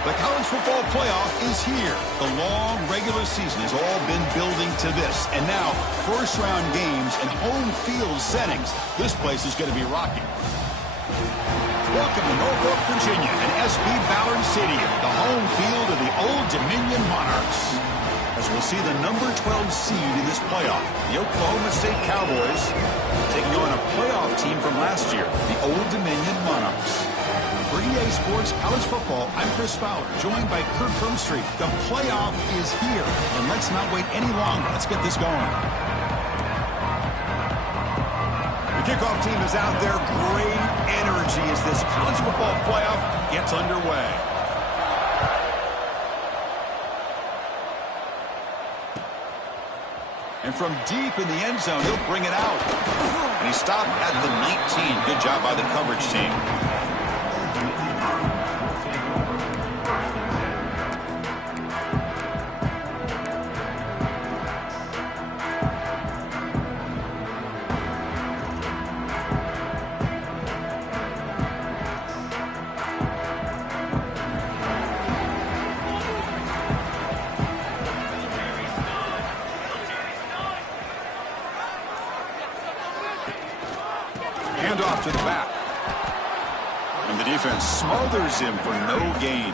The college football playoff is here. The long regular season has all been building to this. And now, first-round games and home field settings. This place is going to be rocking. Welcome to Norfolk, Virginia, and SB Ballard Stadium, the home field of the Old Dominion Monarchs. As we'll see the number 12 seed in this playoff, the Oklahoma State Cowboys, taking on a playoff team from last year, the Old Dominion Monarchs. For EA Sports College Football, I'm Chris Fowler, joined by Kirk Hermstreet. The playoff is here, and let's not wait any longer. Let's get this going. The kickoff team is out there. Great energy as this college football playoff gets underway. And from deep in the end zone, he'll bring it out. And he stopped at the 19. Good job by the coverage team. Off to the back. And the defense smothers him for no gain.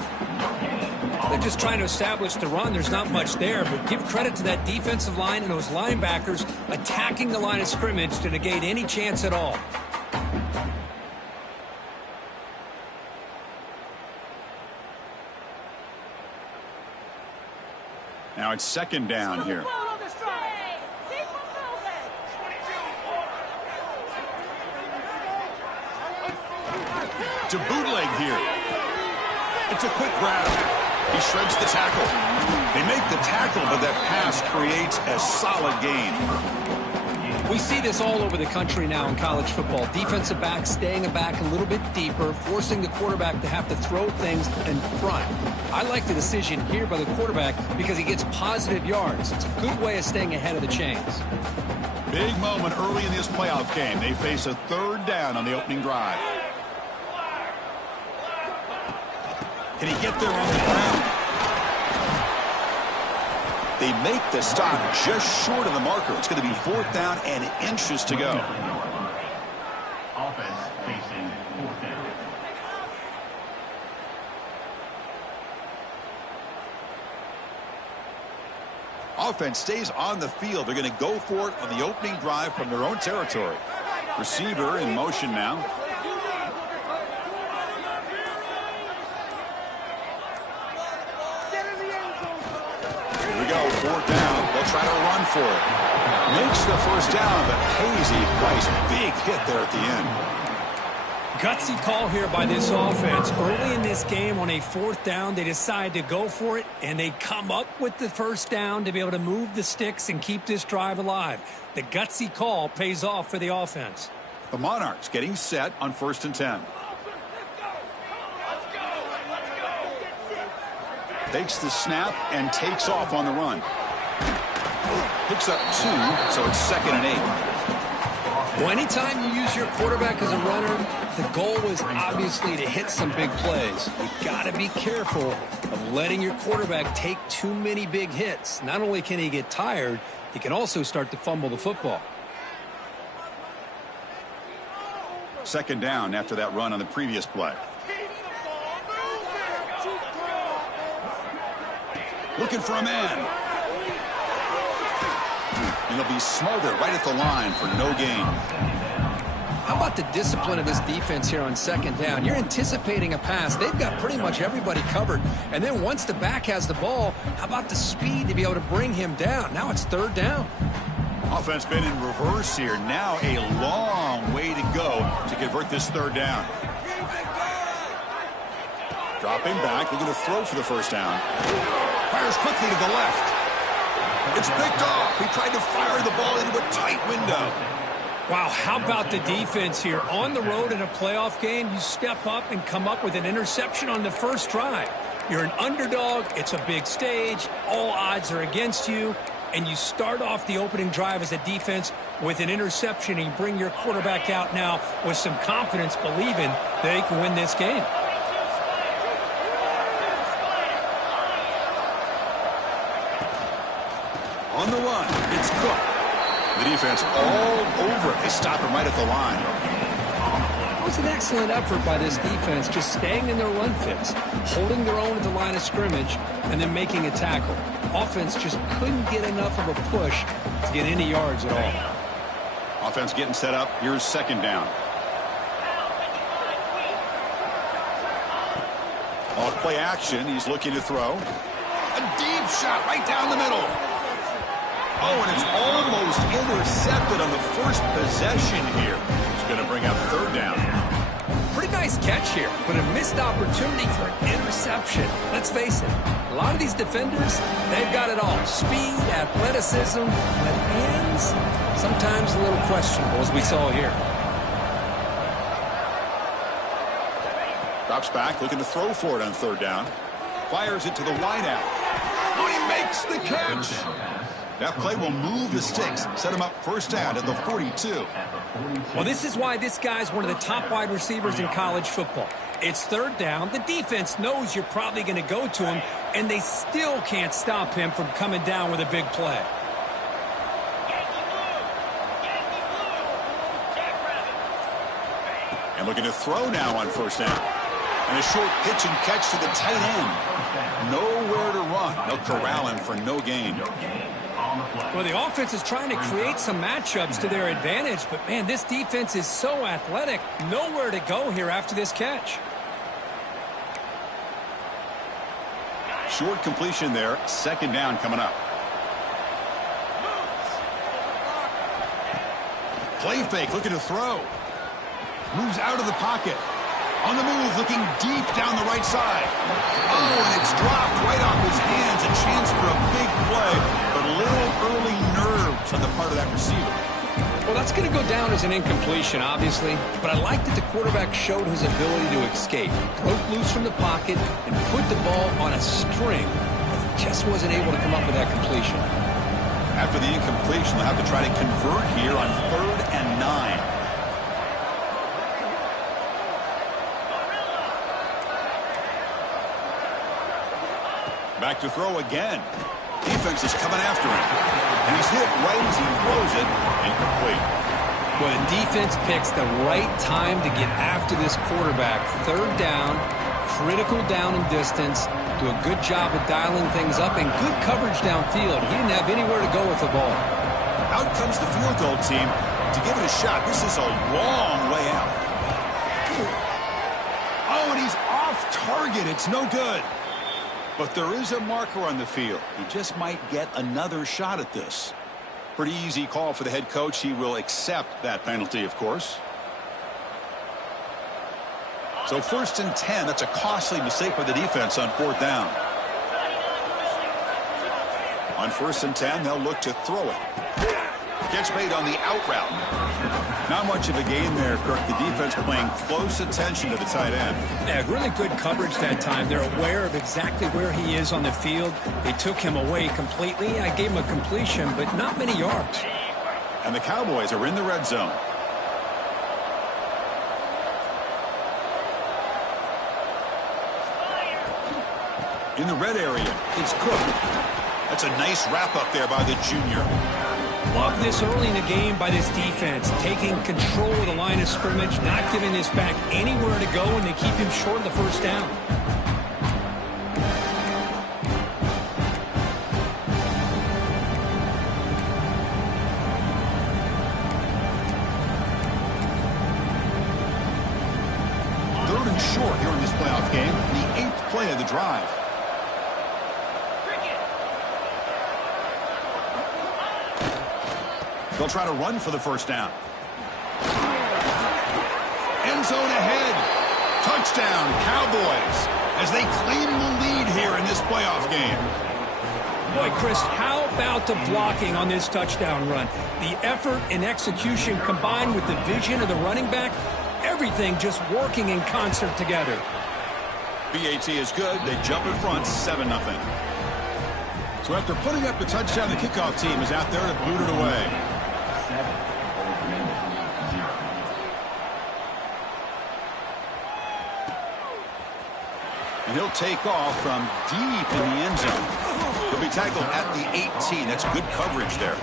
They're just trying to establish the run. There's not much there, but give credit to that defensive line and those linebackers attacking the line of scrimmage to negate any chance at all. Now it's second down here. To bootleg here. It's a quick grab. He shreds the tackle. They make the tackle, but that pass creates a solid gain. We see this all over the country now in college football. Defensive backs staying back a little bit deeper, forcing the quarterback to have to throw things in front. I like the decision here by the quarterback because he gets positive yards. It's a good way of staying ahead of the chains. Big moment early in this playoff game. They face a third down on the opening drive. Can he get there on the ground? They make the stop just short of the marker. It's going to be fourth down and inches to go. Offense facing fourth down. Offense stays on the field. They're going to go for it on the opening drive from their own territory. Receiver in motion now. Fourth down. They'll try to run for it. Makes the first down, but pays a price. Big hit there at the end. Gutsy call here by this offense. Early in this game on a fourth down, they decide to go for it, and they come up with the first down to be able to move the sticks and keep this drive alive. The gutsy call pays off for the offense. The Monarchs getting set on 1st and 10. Takes the snap and takes off on the run. Picks up 2, so it's 2nd and 8. Well, anytime you use your quarterback as a runner, the goal is obviously to hit some big plays. You've got to be careful of letting your quarterback take too many big hits. Not only can he get tired, he can also start to fumble the football. 2nd down after that run on the previous play. Looking for a man. And he'll be smothered right at the line for no gain. How about the discipline of this defense here on 2nd down? You're anticipating a pass. They've got pretty much everybody covered. And then once the back has the ball, how about the speed to be able to bring him down? Now it's 3rd down. Offense been in reverse here. Now a long way to go to convert this 3rd down. Dropping back, looking to throw for the first down. Fires quickly to the left. It's picked off. He tried to fire the ball into a tight window. Wow, how about the defense here? On the road in a playoff game, you step up and come up with an interception on the first drive. You're an underdog. It's a big stage. All odds are against you. And you start off the opening drive as a defense with an interception, and you bring your quarterback out now with some confidence, believing they can win this game. defense all over it. They stop him right at the line. It was an excellent effort by this defense, just staying in their run fits, holding their own at the line of scrimmage, and then making a tackle. Offense just couldn't get enough of a push to get any yards at all. Offense getting set up. Here's second down. Off play action. He's looking to throw. A deep shot right down the middle. Oh, and it's almost intercepted on the first possession here. It's going to bring up third down. Pretty nice catch here, but a missed opportunity for an interception. Let's face it, a lot of these defenders, they've got it all. Speed, athleticism, but hands, sometimes a little questionable, as we saw here. Drops back, looking to throw for it on third down. Fires it to the wideout. Oh, he makes the catch. That play will move the sticks, set him up first down at the 42. Well, this is why this guy's one of the top wide receivers in college football. It's third down. The defense knows you're probably going to go to him, and they still can't stop him from coming down with a big play. And looking to throw now on first down. And a short pitch and catch to the tight end. Nowhere to run. They'll corral him for no gain. Well, the offense is trying to create some matchups to their advantage, but, man, this defense is so athletic. Nowhere to go here after this catch. Short completion there. Second down coming up. Play fake, looking to throw. Moves out of the pocket. On the move, looking deep down the right side. Oh, and it's dropped right off his hands. A chance for a big play, but a little early nerves on the part of that receiver. Well, that's going to go down as an incompletion, obviously, but I like that the quarterback showed his ability to escape, broke loose from the pocket, and put the ball on a string. Just wasn't able to come up with that completion. After the incompletion, they'll have to try to convert here on 3rd and 9. Back to throw again. Defense is coming after him. And he's hit right as he throws it. Incomplete. Well, the defense picks the right time to get after this quarterback. Third down, critical down and distance. Do a good job of dialing things up and good coverage downfield. He didn't have anywhere to go with the ball. Out comes the field goal team to give it a shot. This is a long way out. Oh, and he's off target. It's no good. But there is a marker on the field. He just might get another shot at this. Pretty easy call for the head coach. He will accept that penalty, of course. So 1st and 10. That's a costly mistake by the defense on 4th down. On 1st and 10, they'll look to throw it. Gets made on the out route. Not much of a gain there, Kirk. The defense paying close attention to the tight end. Yeah, really good coverage that time. They're aware of exactly where he is on the field. They took him away completely. I gave him a completion, but not many yards. And the Cowboys are in the red zone. In the red area, it's Cook. That's a nice wrap-up there by the junior. Love this early in the game by this defense, taking control of the line of scrimmage, not giving this back anywhere to go, and they keep him short of the first down. Third and short here in this playoff game, the 8th play of the drive. They'll try to run for the first down. End zone ahead. Touchdown, Cowboys, as they claim the lead here in this playoff game. Boy, Chris, how about the blocking on this touchdown run? The effort and execution combined with the vision of the running back, everything just working in concert together. BAT is good. They jump in front, 7-0. So after putting up the touchdown, the kickoff team is out there to boot it away. And he'll take off from deep in the end zone. He'll be tackled at the 18. That's good coverage there.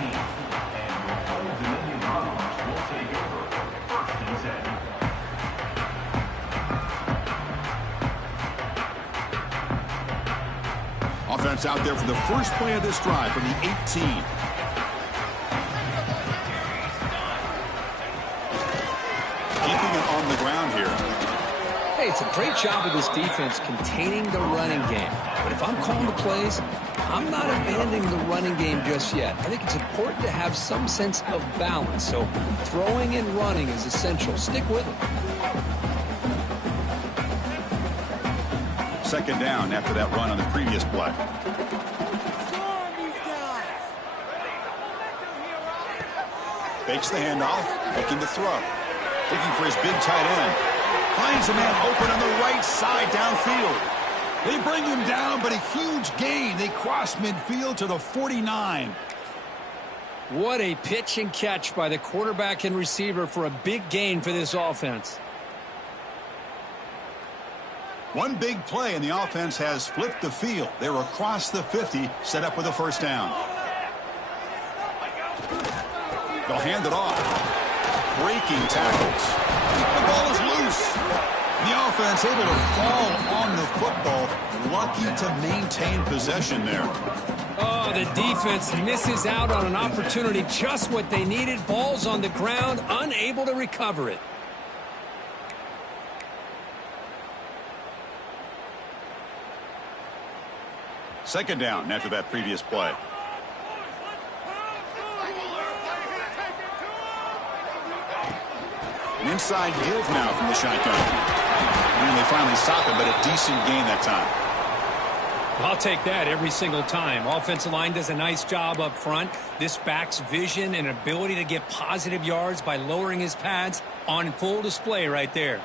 offense out there for the first play of this drive from the 18. Keeping it on the ground here. Hey, it's a great job of this defense containing the running game. But if I'm calling the plays, I'm not abandoning the running game just yet. I think it's important to have some sense of balance. So throwing and running is essential. Stick with it. Second down after that run on the previous play. Fakes the handoff, looking to throw. Looking for his big tight end. Finds a man open on the right side downfield. They bring him down, but a huge gain. They cross midfield to the 49. What a pitch and catch by the quarterback and receiver for a big gain for this offense. One big play, and the offense has flipped the field. They're across the 50, set up with a first down. They'll hand it off. Breaking tackles. The ball is loose. The offense able to fall on the football. Lucky to maintain possession there. Oh, the defense misses out on an opportunity. Just what they needed. Ball's on the ground, unable to recover it. Second down after that previous play. An inside give now from the shotgun. And they finally stop it, but a decent gain that time. I'll take that every single time. Offensive line does a nice job up front. This back's vision and ability to get positive yards by lowering his pads on full display right there.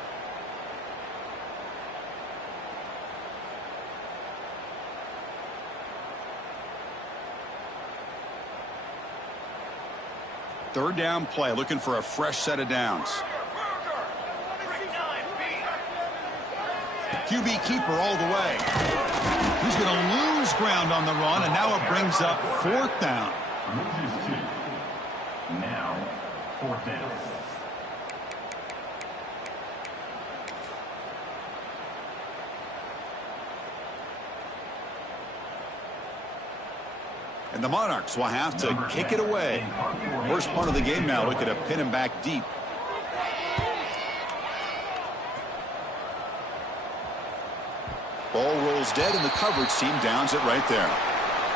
Third down play, looking for a fresh set of downs. QB keeper all the way. He's going to lose ground on the run, and now it brings up fourth down. Loses 2. Now, fourth down. And the Monarchs will have to kick it away. First part of the game now, looking to pin him back deep. Ball rolls dead, and the coverage team downs it right there.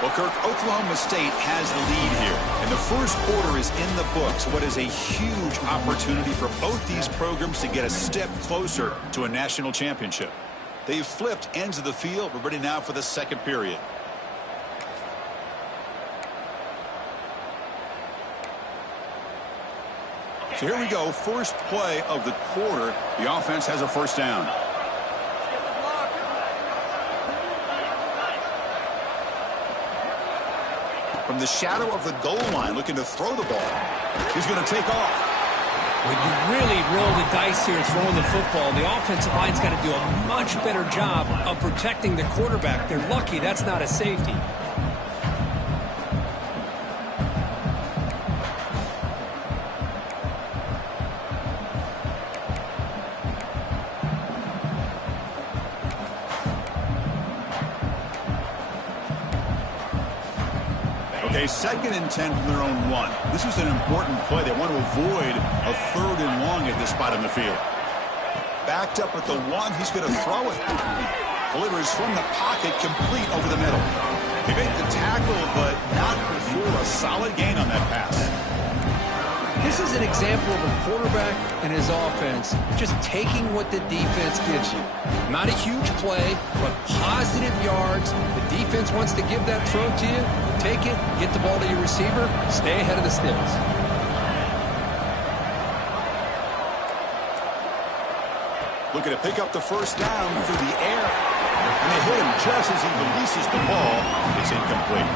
Well, Kirk, Oklahoma State has the lead here, and the first quarter is in the books. What is a huge opportunity for both these programs to get a step closer to a national championship. They've flipped ends of the field. We're ready now for the second period. So here we go, first play of the quarter. The offense has a first down. From the shadow of the goal line, looking to throw the ball. He's going to take off. When you really roll the dice here throwing the football, the offensive line's got to do a much better job of protecting the quarterback. They're lucky that's not a safety. Okay, 2nd and 10 from their own 1. This is an important play. They want to avoid a 3rd and long at this spot in the field. Backed up at the 1, he's going to throw it. Delivers from the pocket, complete over the middle. He made the tackle, but not before a solid gain on that pass. This is an example of a quarterback and his offense just taking what the defense gives you. Not a huge play, but positive yards. The defense wants to give that throw to you. Take it, get the ball to your receiver, stay ahead of the sticks. Looking to pick up the first down through the air. And they hit him just as he releases the ball. It's incomplete.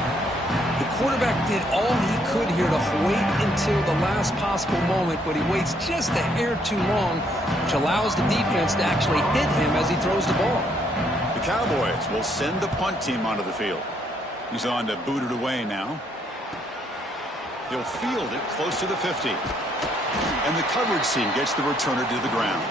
The quarterback did all he could here to wait until the last possible moment, but he waits just a hair too long, which allows the defense to actually hit him as he throws the ball. The Cowboys will send the punt team onto the field. He's on to boot it away now. He'll field it close to the 50. And the coverage team gets the returner to the ground.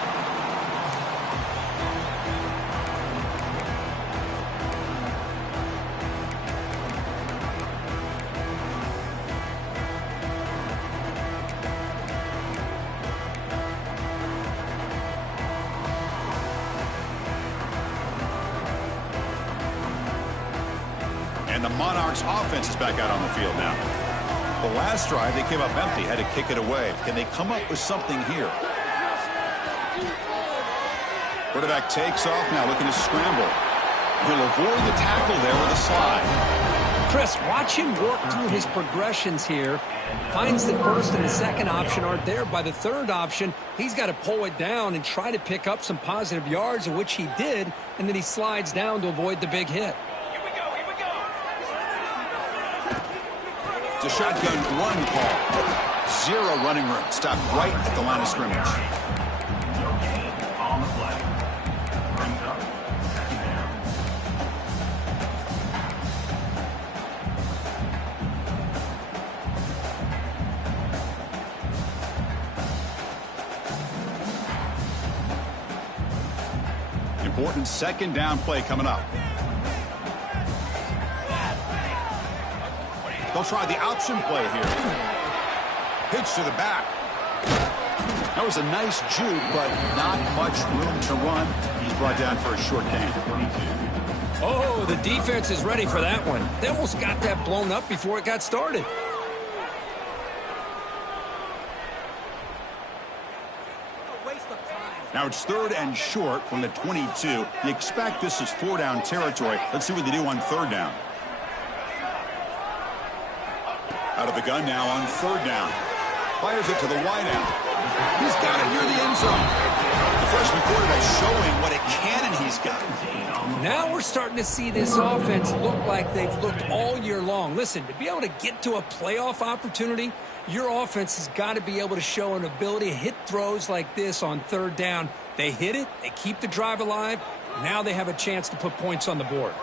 And the Monarchs offense is back out on the field now. The last drive, they came up empty, had to kick it away. Can they come up with something here? Quarterback takes off now, looking to scramble. He'll avoid the tackle there with a slide. Chris, watch him work through his progressions here. Finds the first and the second option aren't there. By the third option, he's got to pull it down and try to pick up some positive yards, which he did, and then he slides down to avoid the big hit. It's a shotgun run call. Zero running room. Stopped right at the line of scrimmage. No gain on the play. Brings up second down. Important second down play coming up. They'll try the option play here. Pitch to the back. That was a nice juke, but not much room to run. He's brought down for a short gain. Oh, the defense is ready for that one. They almost got that blown up before it got started. Now it's 3rd and short from the 22. You expect this is 4-down territory. Let's see what they do on 3rd down. Out of the gun now on 3rd down. Fires it to the wideout. He's got it near the end zone. The freshman quarterback showing what a cannon he's got. Now we're starting to see this offense look like they've looked all year long. Listen, to be able to get to a playoff opportunity, your offense has got to be able to show an ability to hit throws like this on 3rd down. They hit it, they keep the drive alive. Now they have a chance to put points on the board.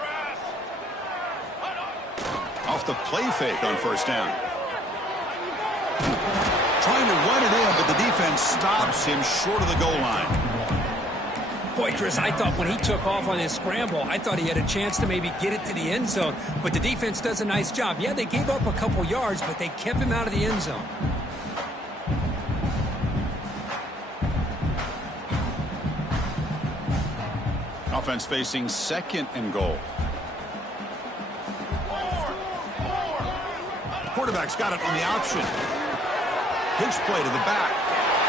Off the play fake on 1st down. Trying to run it in, but the defense stops him short of the goal line. Boy, Chris, I thought when he took off on his scramble, I thought he had a chance to maybe get it to the end zone. But the defense does a nice job. Yeah, they gave up a couple yards, but they kept him out of the end zone. Offense facing 2nd and goal. Quarterback's got it on the option. Pitch play to the back.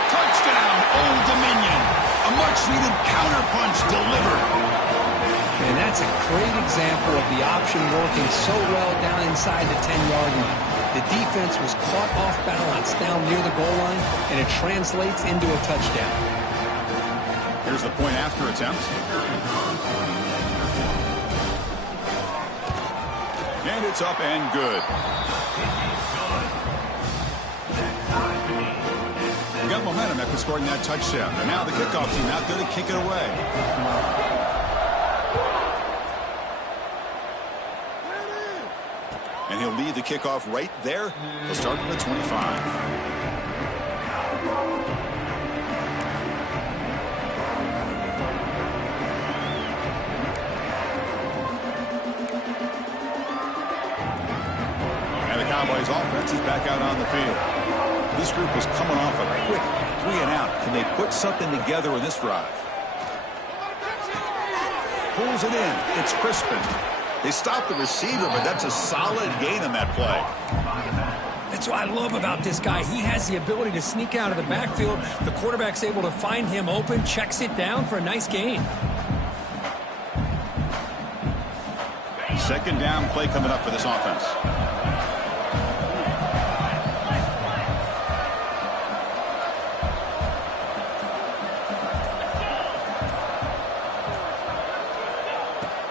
Touchdown, Old Dominion. A much-needed counterpunch delivered. And that's a great example of the option working so well down inside the 10-yard line. The defense was caught off balance down near the goal line, and it translates into a touchdown. Here's the point after attempt. And it's up and good. They got momentum after scoring that touchdown. And now the kickoff team out there to kick it away. And he'll lead the kickoff right there. He'll start from the 25. Cowboys offense is back out on the field. This group is coming off a quick 3-and-out. Can they put something together in this drive? Pulls it in. It's Crispin. They stop the receiver, but that's a solid gain on that play. That's what I love about this guy. He has the ability to sneak out of the backfield. The quarterback's able to find him open, checks it down for a nice gain. 2nd down play coming up for this offense.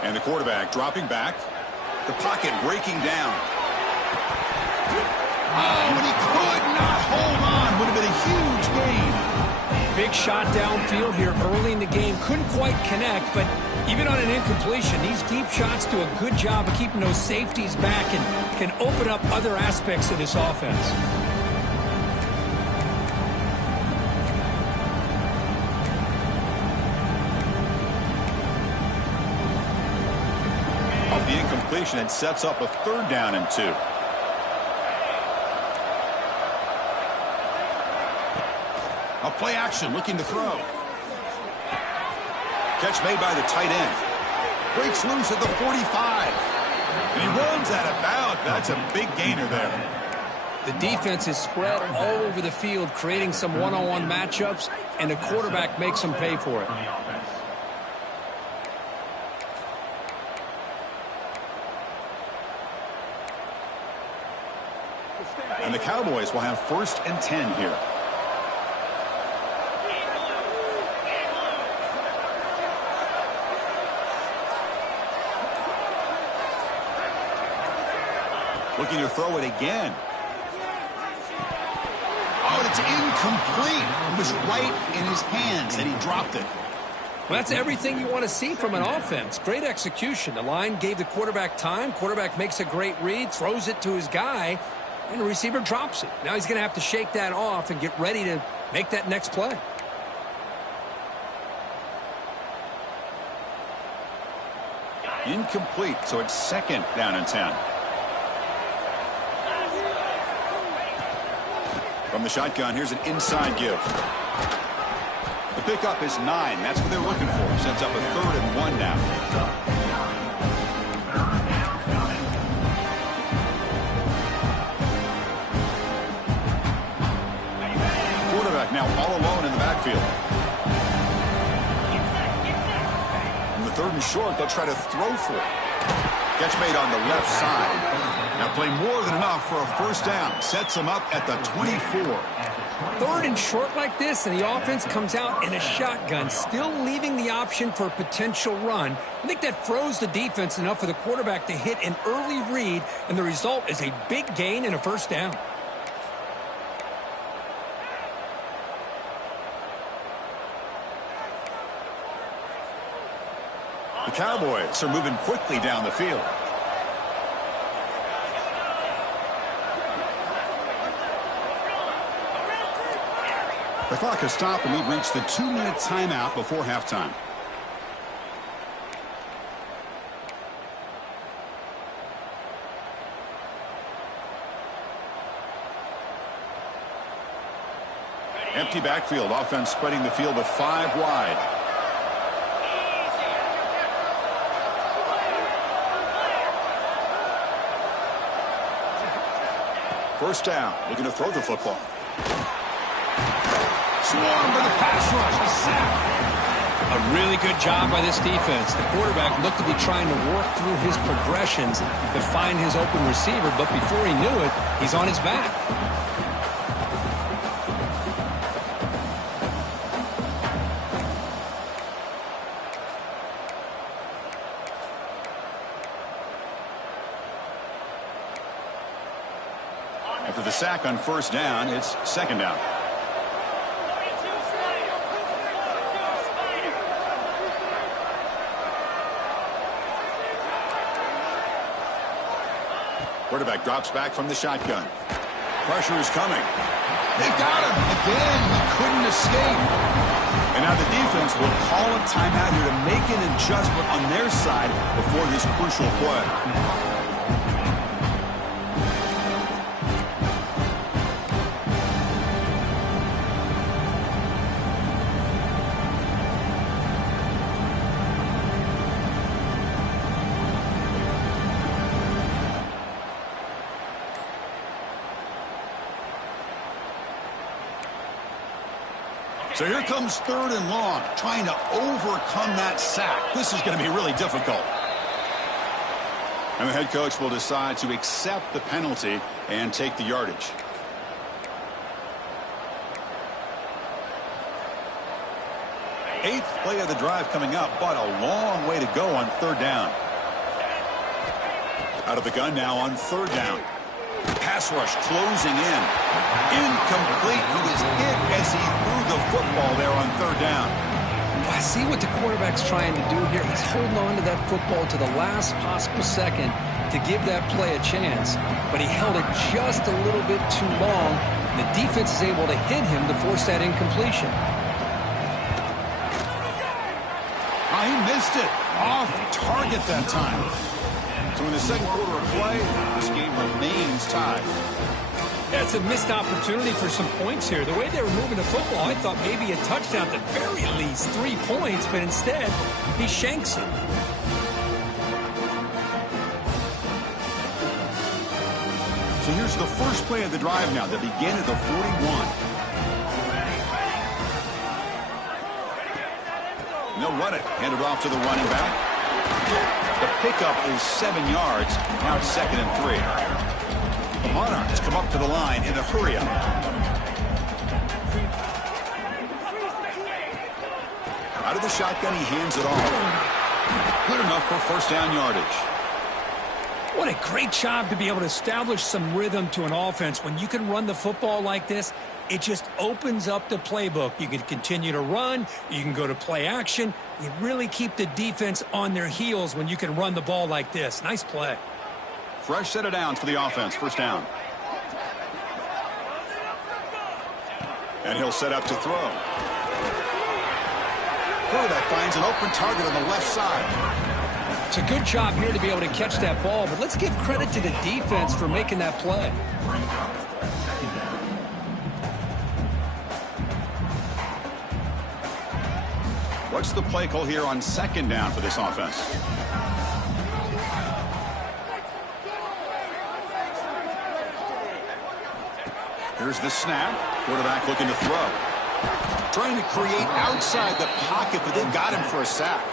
And the quarterback dropping back. The pocket breaking down. Oh, and he could not hold on. Would have been a huge gain. Big shot downfield here early in the game. Couldn't quite connect, but even on an incompletion, these deep shots do a good job of keeping those safeties back and can open up other aspects of this offense. Off the incompletion, it sets up a 3rd down and 2. A play action, looking to throw. Catch made by the tight end. Breaks loose at the 45. And he runs out of bounds. That's a big gainer there. The defense is spread all over the field, creating some one-on-one matchups, and the quarterback makes them pay for it. And the Cowboys will have 1st and 10 here. Looking to throw it again. Oh, it's incomplete. It was right in his hands, and he dropped it. Well, that's everything you want to see from an offense. Great execution. The line gave the quarterback time. Quarterback makes a great read, throws it to his guy, and the receiver drops it. Now he's going to have to shake that off and get ready to make that next play. Incomplete, so it's 2nd down and 10. From the shotgun, here's an inside give. The pickup is 9. That's what they're looking for. Sets up a 3rd and 1 now. Quarterback now all alone in the backfield. In the 3rd and short, they'll try to throw for it. Catch made on the left side. Now play more than enough for a 1st down. Sets them up at the 24. 3rd and short like this, and the offense comes out in a shotgun, still leaving the option for a potential run. I think that froze the defense enough for the quarterback to hit an early read, and the result is a big gain and a 1st down. The Cowboys are moving quickly down the field. The clock has stopped, and we've reached the 2-minute timeout before halftime. Empty backfield. Offense spreading the field with 5 wide. First down. Looking to throw the football. Swarmed by the pass rush. A sack. A really good job by this defense. The quarterback looked to be trying to work through his progressions to find his open receiver, but before he knew it, he's on his back. After the sack on 1st down, it's 2nd down. Quarterback drops back from the shotgun. Pressure is coming. They've got him. Again, he couldn't escape. And now the defense will call a timeout here to make an adjustment on their side before this crucial play. So here comes 3rd and long, trying to overcome that sack. This is going to be really difficult. And the head coach will decide to accept the penalty and take the yardage. Eighth play of the drive coming up, but a long way to go on 3rd down. Out of the gun now on 3rd down. Pass rush closing in. Incomplete. He was hit as he threw the football there on 3rd down. I see what the quarterback's trying to do here. He's holding on to that football to the last possible second to give that play a chance. But he held it just a little bit too long. The defense is able to hit him to force that incompletion. He missed it. Off target that time. So in the 2nd quarter of play, this game remains tied. That's a missed opportunity for some points here. The way they were moving the football, I thought maybe a touchdown, at the very least 3 points, but instead, he shanks it. Here's the first play of the drive now. They begin at the 41. They'll run it. Hand it off to the running back. The pickup is 7 yards. Now it's 2nd and 3. The Monarchs come up to the line in a hurry-up. Out of the shotgun, he hands it off. Good enough for first down yardage. What a great job to be able to establish some rhythm to an offense. When you can run the football like this, it just opens up the playbook. You can continue to run. You can go to play action. You really keep the defense on their heels when you can run the ball like this. Nice play. Fresh set of downs for the offense. First down. And he'll set up to throw. Quarterback finds an open target on the left side. It's a good job here to be able to catch that ball, but let's give credit to the defense for making that play. What's the play call here on 2nd down for this offense? Here's the snap. Quarterback looking to throw. Trying to create outside the pocket, but they've got him for a sack.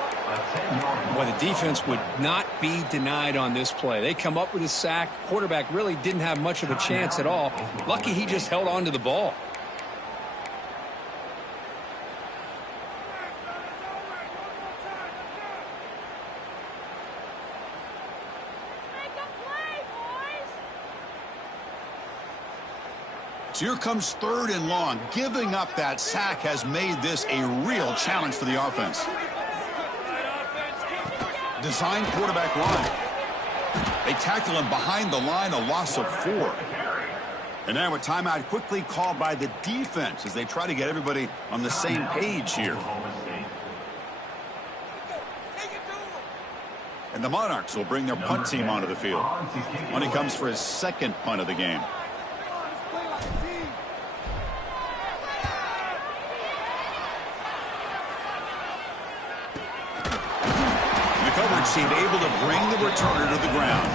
Well, the defense would not be denied on this play. They come up with a sack. Quarterback really didn't have much of a chance at all. Lucky he just held on to the ball. So here comes 3rd and long. Giving up that sack has made this a real challenge for the offense. Design quarterback run. They tackle him behind the line, a loss of 4. And now a timeout quickly called by the defense as they try to get everybody on the same page here. And the Monarchs will bring their punt team onto the field. When he comes for his 2nd punt of the game. Seemed able to bring the returner to the ground.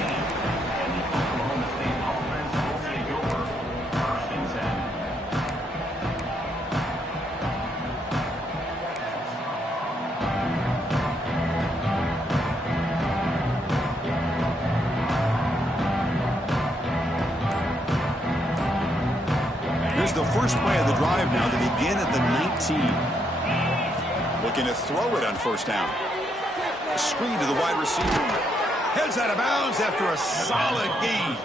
Here's the first play of the drive now. They begin at the 19. Looking to throw it on first down. Screen to the wide receiver. Heads out of bounds after a solid gain.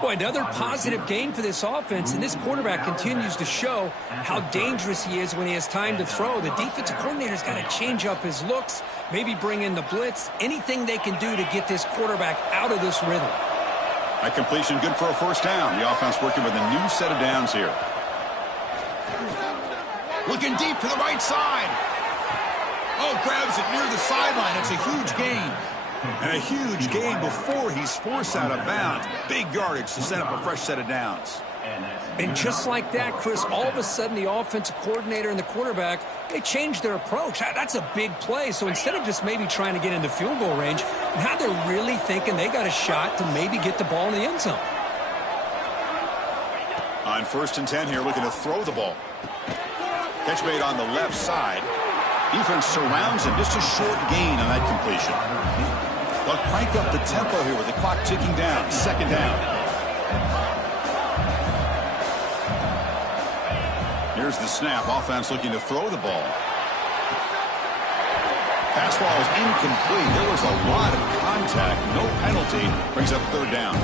Boy, another positive gain for this offense, and this quarterback continues to show how dangerous he is when he has time to throw. The defensive coordinator's got to change up his looks, maybe bring in the blitz, anything they can do to get this quarterback out of this rhythm. A completion good for a first down. The offense working with a new set of downs here. Looking deep to the right side. Oh, grabs it near the sideline. It's a huge gain. And a huge gain before he's forced out of bounds. Big yardage to set up a fresh set of downs. And just like that, Chris, all of a sudden the offensive coordinator and the quarterback, they changed their approach. That's a big play. So instead of just maybe trying to get into field goal range, now they're really thinking they got a shot to maybe get the ball in the end zone. On 1st and 10 here, looking to throw the ball. Catch made on the left side. Defense surrounds him. Just a short gain on that completion. They'll crank up the tempo here with the clock ticking down. 2nd down. Here's the snap. Offense looking to throw the ball. Pass ball is incomplete. There was a lot of contact. No penalty. Brings up 3rd down.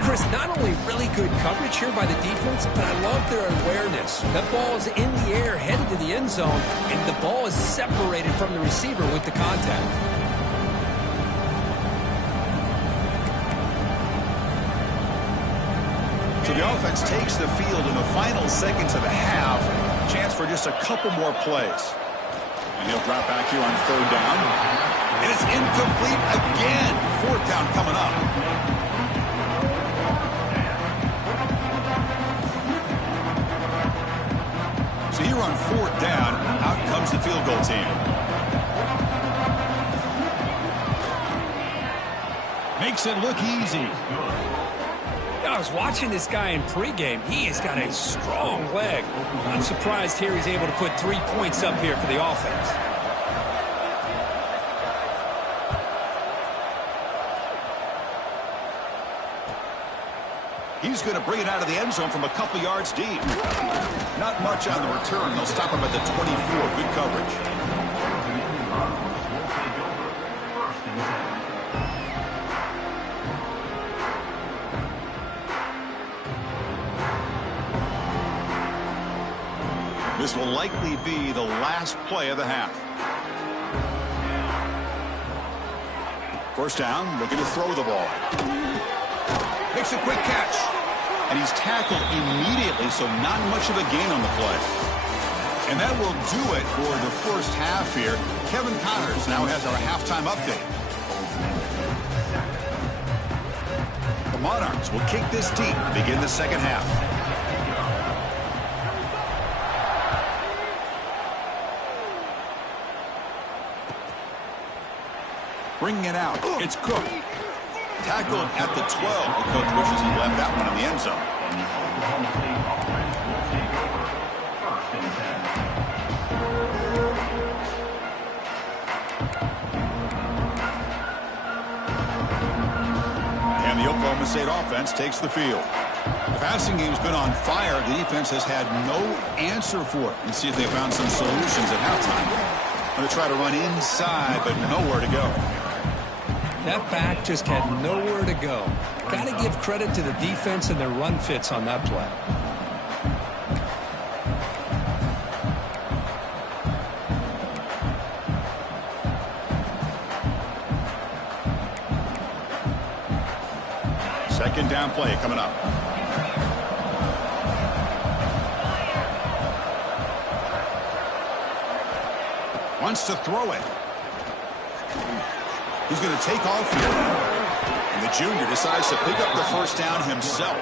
Chris, not only really good coverage here by the defense, but I love their awareness. That ball is in the air, headed to the end zone, and the ball is separated from the receiver with the contact. So the offense takes the field in the final seconds of the half. Chance for just a couple more plays. And he'll drop back here on 3rd down. And it's incomplete again. 4th down coming up. So here on 4th down, out comes the field goal team. Makes it look easy. I was watching this guy in pregame. He has got a strong leg. I'm surprised here he's able to put 3 points up here for the offense. He's going to bring it out of the end zone from a couple yards deep. Not much on the return. They'll stop him at the 24. Good coverage. This will likely be the last play of the half. First down, looking to throw the ball. Makes a quick catch. And he's tackled immediately, so not much of a gain on the play. And that will do it for the first half here. Kevin Connors now has our halftime update. The Monarchs will kick this deep to begin the second half. Bringing it out. It's Cook. Tackled at the 12. The coach wishes he left that one in the end zone. And the Oklahoma State offense takes the field. The passing game's been on fire. The defense has had no answer for it. Let's see if they found some solutions at halftime. Going to try to run inside, but nowhere to go. That back just had nowhere to go. Got to give credit to the defense and their run fits on that play. Second down play coming up. Wants to throw it. He's going to take off here. And the junior decides to pick up the first down himself.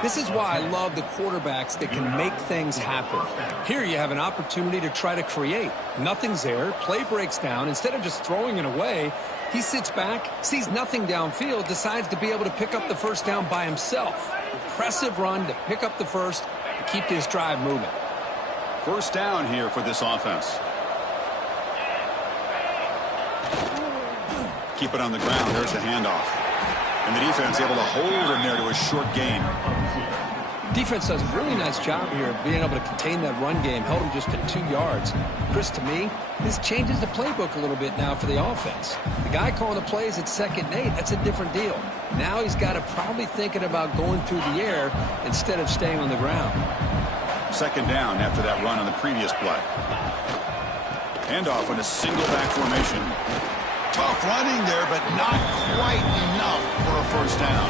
This is why I love the quarterbacks that can make things happen. Here you have an opportunity to try to create. Nothing's there. Play breaks down. Instead of just throwing it away, he sits back, sees nothing downfield, decides to be able to pick up the first down by himself. Impressive run to pick up the first and keep this drive moving. First down here for this offense. Keep it on the ground. There's the handoff. And the defense able to hold him there to a short gain. Defense does a really nice job here of being able to contain that run game. Held him just at 2 yards. Chris, to me, this changes the playbook a little bit now for the offense. The guy calling the plays at 2nd and 8, that's a different deal. Now he's got to probably thinking about going through the air instead of staying on the ground. Second down after that run on the previous play. Handoff in a single back formation. Tough running there, but not quite enough for a first down.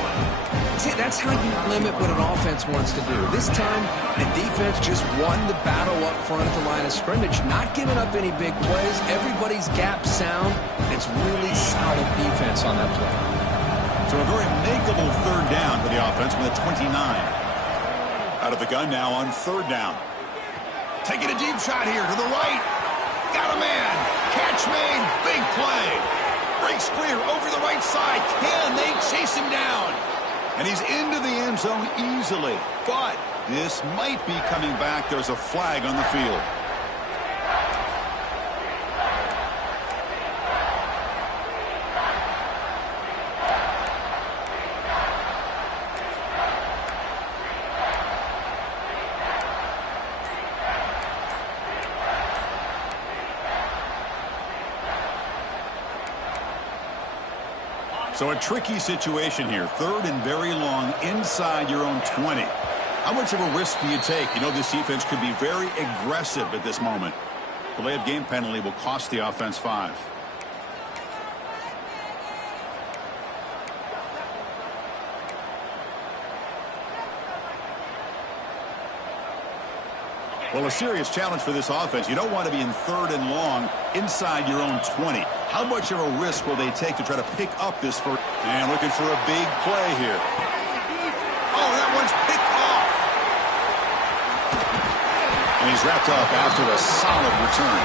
See, that's how you limit what an offense wants to do. This time, the defense just won the battle up front at the line of scrimmage, not giving up any big plays. Everybody's gap sound. It's really solid defense on that play. So a very makeable third down for the offense with a 29. Out of the gun now on third down. Taking a deep shot here to the right. Got a man. Catch made. Big play. Breaks clear over the right side. Can they chase him down? And he's into the end zone easily. But this might be coming back. There's a flag on the field. So a tricky situation here. Third and very long inside your own 20. How much of a risk do you take? You know this defense could be very aggressive at this moment. Delay of game penalty will cost the offense 5. Well, a serious challenge for this offense. You don't want to be in third and long inside your own 20. How much of a risk will they take to try to pick up this first? And looking for a big play here. Oh, that one's picked off. And he he's wrapped up after a solid return.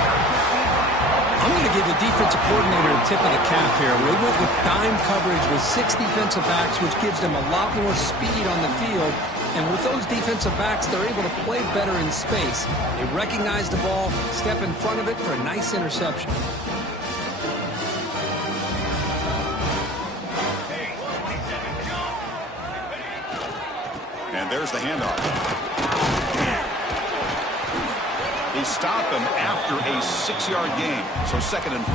I'm going to give the defensive coordinator a tip of the cap here. They went with dime coverage with 6 defensive backs, which gives them a lot more speed on the field. And with those defensive backs, they're able to play better in space. They recognize the ball, step in front of it for a nice interception. And there's the handoff. They stop him after a 6-yard gain, so 2nd and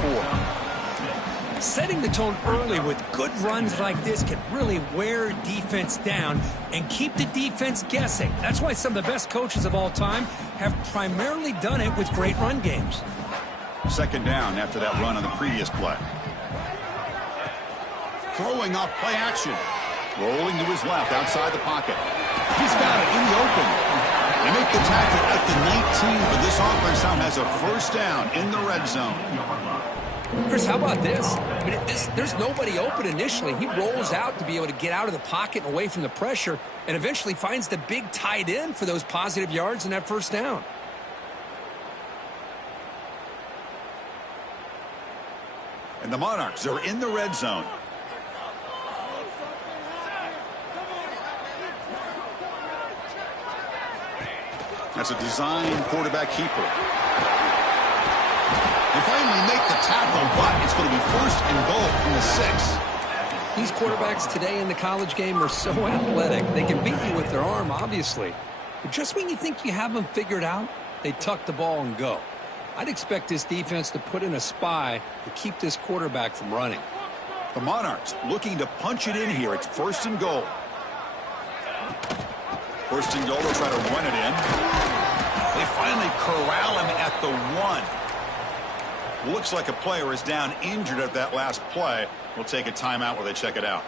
4. Setting the tone early with good runs like this can really wear defense down and keep the defense guessing. That's why some of the best coaches of all time have primarily done it with great run games. 2nd down after that run on the previous play. Throwing off play action. Rolling to his left outside the pocket. He's got it in the open. They make the tackle at the 19, but this offense now has a 1st down in the red zone. Chris, how about this? I mean, there's nobody open initially. He rolls out to be able to get out of the pocket and away from the pressure and eventually finds the big tight end for those positive yards and that 1st down. And the Monarchs are in the red zone. That's a design quarterback keeper. They finally make the tackle, but it's going to be 1st and goal from the 6. These quarterbacks today in the college game are so athletic. They can beat you with their arm, obviously. But just when you think you have them figured out, they tuck the ball and go. I'd expect this defense to put in a spy to keep this quarterback from running. The Monarchs looking to punch it in here. It's 1st and goal. 1st and goal, they'll try to run it in. They finally corral him at the 1. Looks like a player is down injured at that last play. We'll take a timeout while they check it out.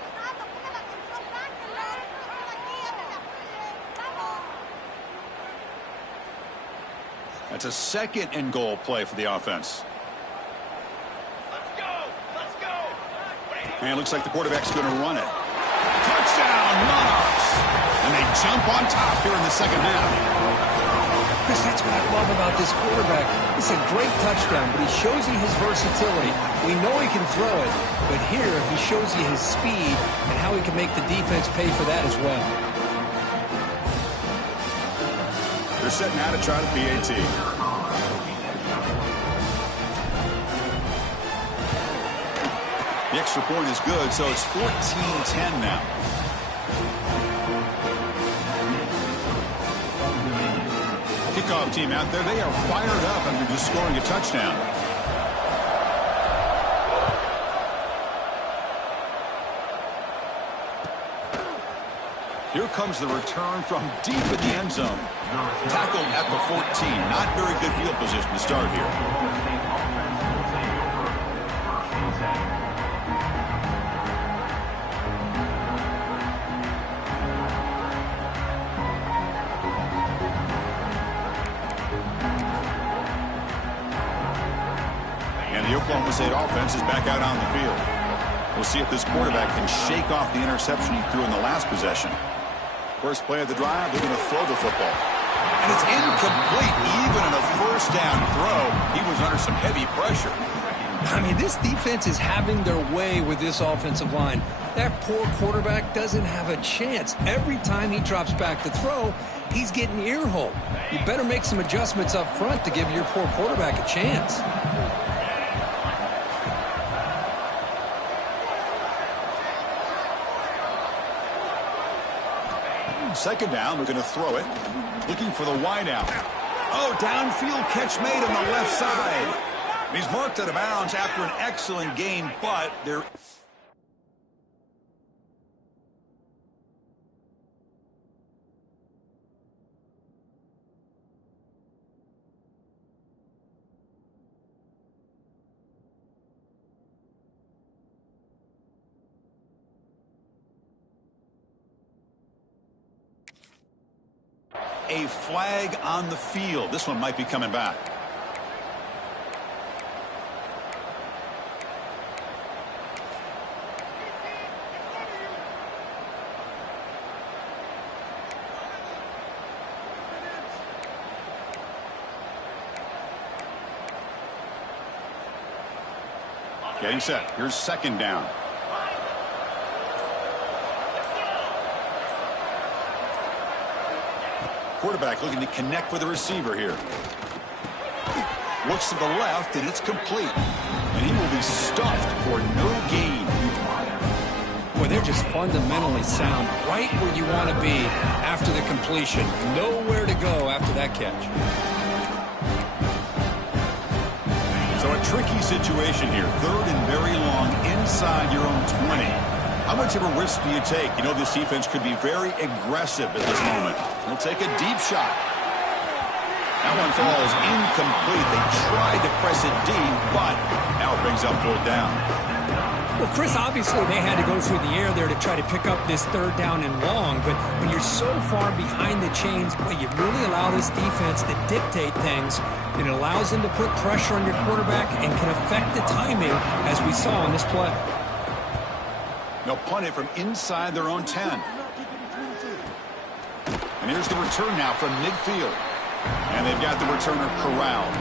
That's a 2nd and goal play for the offense. Let's go. And it looks like the quarterback's going to run it. Touchdown, Monarchs! And they jump on top here in the 2nd half. Chris, that's what I love about this quarterback. It's a great touchdown, but he shows you his versatility. We know he can throw it, but here he shows you his speed and how he can make the defense pay for that as well. They're setting out to try the PAT. The extra point is good, so it's 14-10 now. Kickoff team out there, they are fired up after just scoring a touchdown. Here comes the return from deep in the end zone. Tackled at the 14. Not very good field position to start here. And the Oklahoma State offense is back out on the field. We'll see if this quarterback can shake off the interception he threw in the last possession. First play of the drive, they're going to throw the football. And it's incomplete. Even in a 1st down throw, he was under some heavy pressure. I mean, this defense is having their way with this offensive line. That poor quarterback doesn't have a chance. Every time he drops back to throw, he's getting ear-holed. You better make some adjustments up front to give your poor quarterback a chance. Second down, they're going to throw it. Looking for the wide out. Oh, downfield catch made on the left side. He's marked out of bounds after an excellent game, but they're... A flag on the field. This one might be coming back. Getting set. Here's second down. Quarterback looking to connect with the receiver here. Looks to the left, and it's complete. And he will be stuffed for no gain. Boy, they're just fundamentally sound right where you want to be after the completion. Nowhere to go after that catch. So a tricky situation here. Third and very long inside your own 20. How much of a risk do you take? You know this defense could be very aggressive at this moment. He'll take a deep shot. That one falls incomplete. They tried to press it deep, but now it brings up fourth down. Well, Chris, obviously they had to go through the air there to try to pick up this third down and long, but when you're so far behind the chains, boy, you really allow this defense to dictate things, and it allows them to put pressure on your quarterback and can affect the timing, as we saw on this play. They'll punt it from inside their own 10. And here's the return now from midfield. And they've got the returner corralled.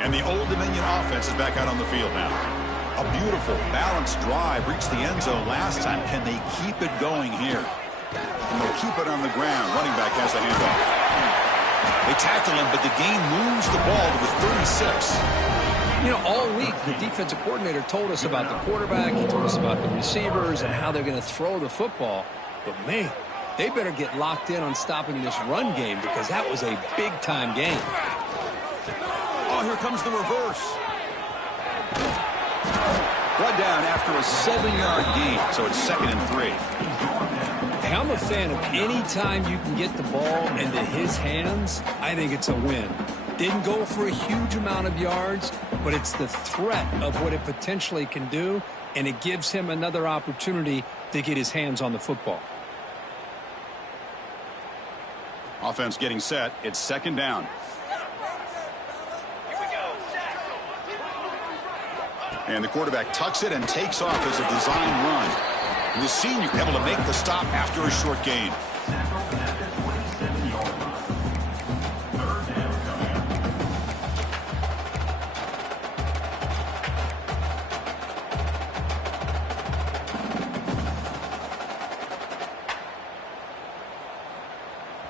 And the Old Dominion offense is back out on the field now. A beautiful, balanced drive reached the end zone last time. Can they keep it going here? And they'll keep it on the ground. Running back has the handoff. They tackle him, but the gain moves the ball to the 36. You know, all week, the defensive coordinator told us about the quarterback. He told us about the receivers and how they're going to throw the football. But, man, they better get locked in on stopping this run game because that was a big-time game. Oh, here comes the reverse. One down after a 7-yard gain, so it's 2nd and 3. Hey, I'm a fan of any time you can get the ball into his hands, I think it's a win. Didn't go for a huge amount of yards, but it's the threat of what it potentially can do, and it gives him another opportunity to get his hands on the football. Offense getting set. It's 2nd down. And the quarterback tucks it and takes off as a design run. And the senior able to make the stop after a short gain.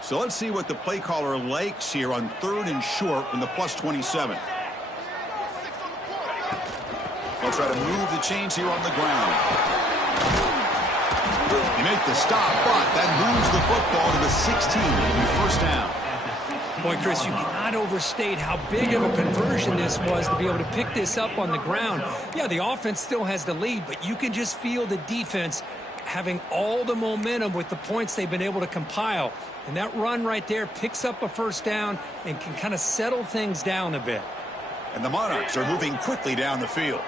So let's see what the play caller likes here on 3rd and short from the +27. They'll try to move the chains here on the ground. They make the stop, but that moves the football to the 16. It'll be 1st down. Boy, Chris, you cannot overstate how big of a conversion this was to be able to pick this up on the ground. Yeah, the offense still has the lead, but you can just feel the defense having all the momentum with the points they've been able to compile. And that run right there picks up a 1st down and can kind of settle things down a bit. And the Monarchs are moving quickly down the field.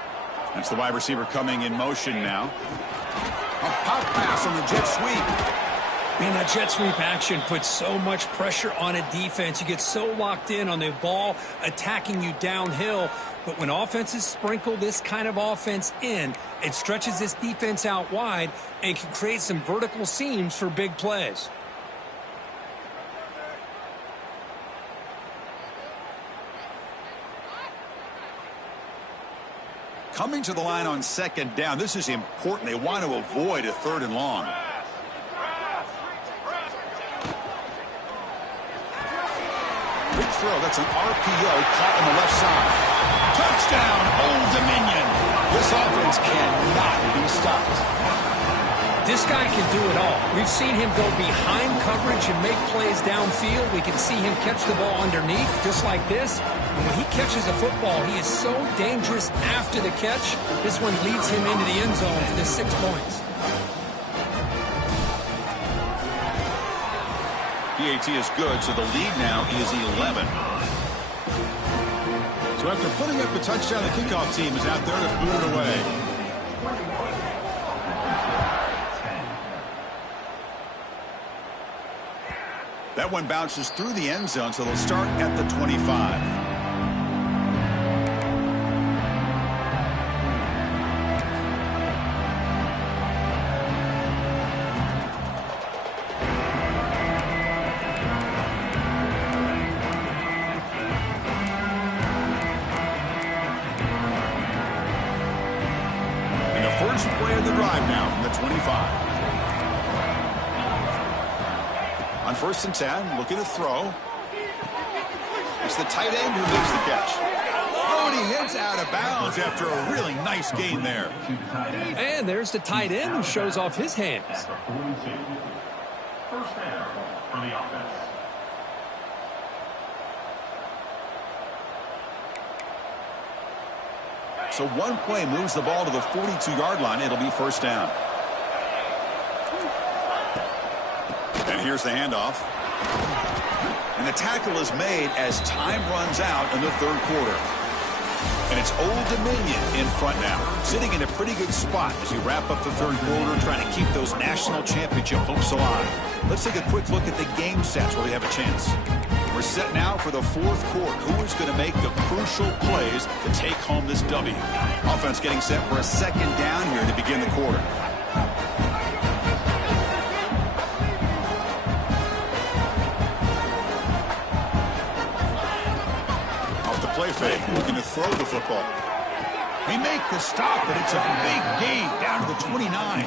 That's the wide receiver coming in motion now. A pop pass on the jet sweep. Man, that jet sweep action puts so much pressure on a defense. You get so locked in on the ball attacking you downhill. But when offenses sprinkle this kind of offense in, it stretches this defense out wide and can create some vertical seams for big plays. Coming to the line on 2nd down. This is important. They want to avoid a 3rd and long. Big throw. That's an RPO caught on the left side. Touchdown, Old Dominion. This offense cannot be stopped. This guy can do it all. We've seen him go behind coverage and make plays downfield. We can see him catch the ball underneath just like this. And when he catches a football, he is so dangerous after the catch. This one leads him into the end zone for the 6 points. PAT is good, so the lead now is 11. So after putting up the touchdown, the kickoff team is out there to boot it away. That one bounces through the end zone, so they'll start at the 25. First play of the drive now from the 25. On 1st and 10, looking to throw. It's the tight end who makes the catch. Oh, and he hits out of bounds after a really nice gain there. And there's the tight end who shows off his hands. First down for the offense. So one play moves the ball to the 42-yard line. It'll be first down. And here's the handoff. And the tackle is made as time runs out in the third quarter. And it's Old Dominion in front now, sitting in a pretty good spot as we wrap up the third quarter, trying to keep those national championship hopes alive. Let's take a quick look at the game sets where they have a chance. We're set now for the fourth quarter. Who is going to make the crucial plays to take home this W? Offense getting set for a second down here to begin the quarter. Off the play fake, looking to throw the football. They make the stop, but it's a big gain down to the 29.